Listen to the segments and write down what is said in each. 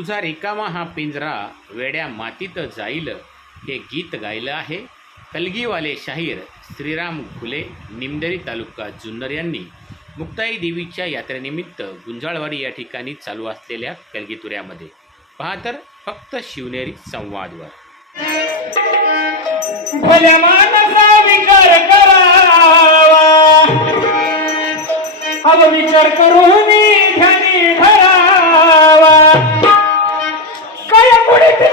तुझा रिकामा हा पिंजरा वेड्या मातीत जाईल हे गीत गायलं आहे. कलगीवाले शाहीर श्रीराम घुले निमदरी तालुका जुन्नर यांनी मुक्ताई देवीच्या यात्रेनिमित्त गुंजाळवाडी या ठिकाणी चालू असलेल्या कलगीतुऱ्यामध्ये. पहा तर फक्त शिवनेरी संवादवर. विचार विचार करून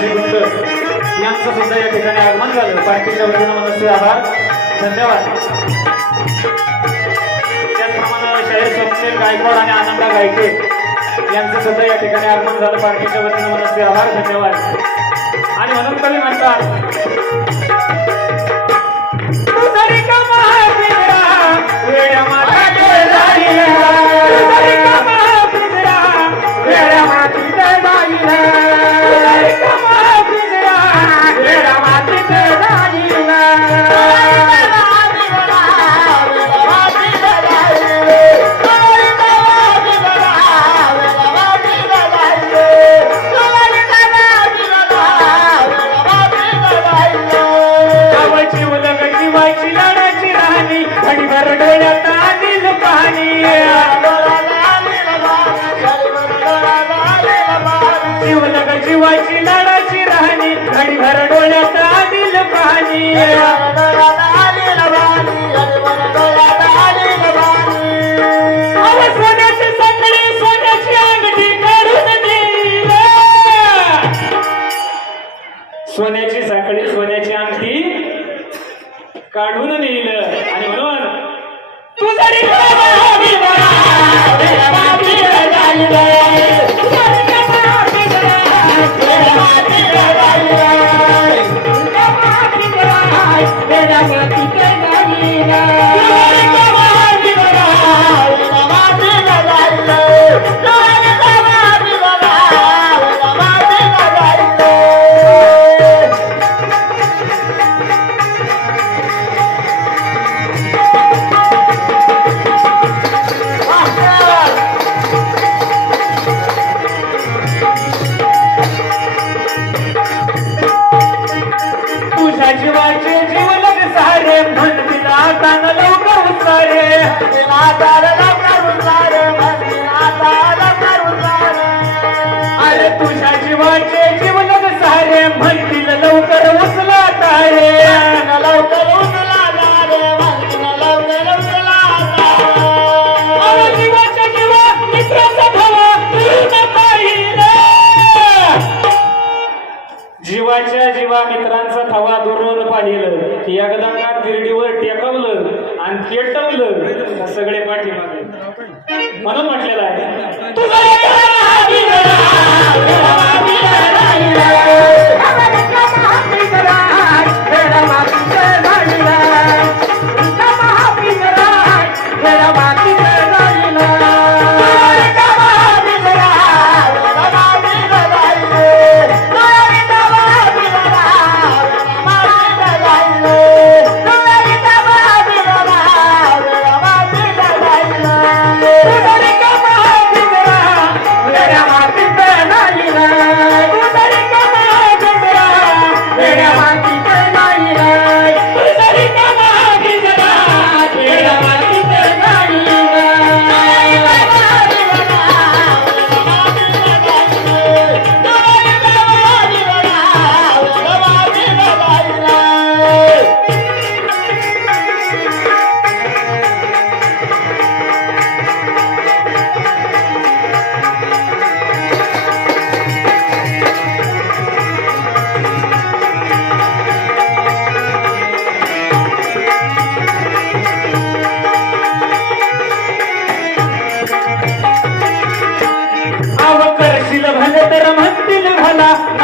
शहर गुंड यांचं सुद्धा या ठिकाणी आगमन झालं. पार्टीच्या वतीनं मनसे आभार. धन्यवाद. त्याचप्रमाणे शहर स्वप्नील गायकवाड आणि आनंदा गायके यांचं सुद्धा या ठिकाणी आगमन झालं. पार्टीच्या वतीनं मनसे आभार. धन्यवाद. आणि म्हणून कवी म्हणतात जीवाची लाडाची राहणी आणि घडीभर डोळ्यात आदिल पाणी. सोन्याची साखळी सोन्याची अंगठी काढून नेईल जीवाच्या जीवा मित्राचा थवा दुरून पाहिलं एकदा टेकवलं आणि पेटवलं सगळे पाठीमागे. म्हणून म्हटलेलं आहे.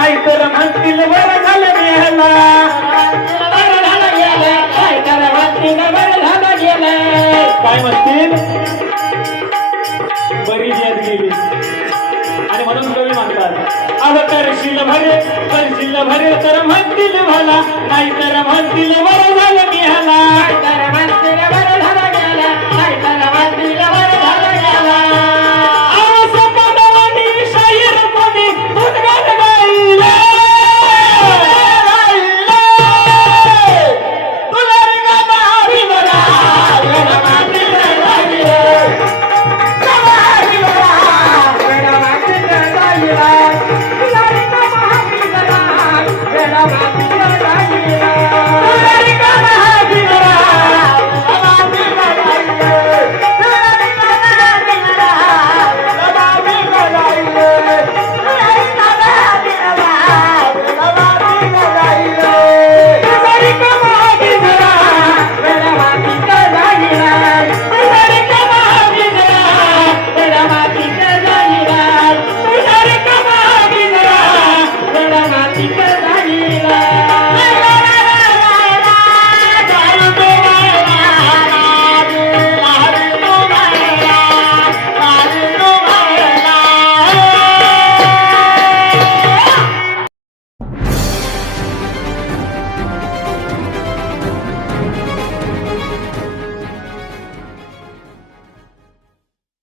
काय तर म्हणतील वर झालं गेला. वर झालं गेलं काय तर म्हणतील वर झालं गेलं. काय म्हणतील? बरी जत गेली. आणि म्हणून कवी म्हणतात अग करशील भरे करशील भरे तर म्हणतील मला काय तर म्हणतील वर झालं गेला. तर म्हणतील वर झालं गेला नाही तर म्हणतील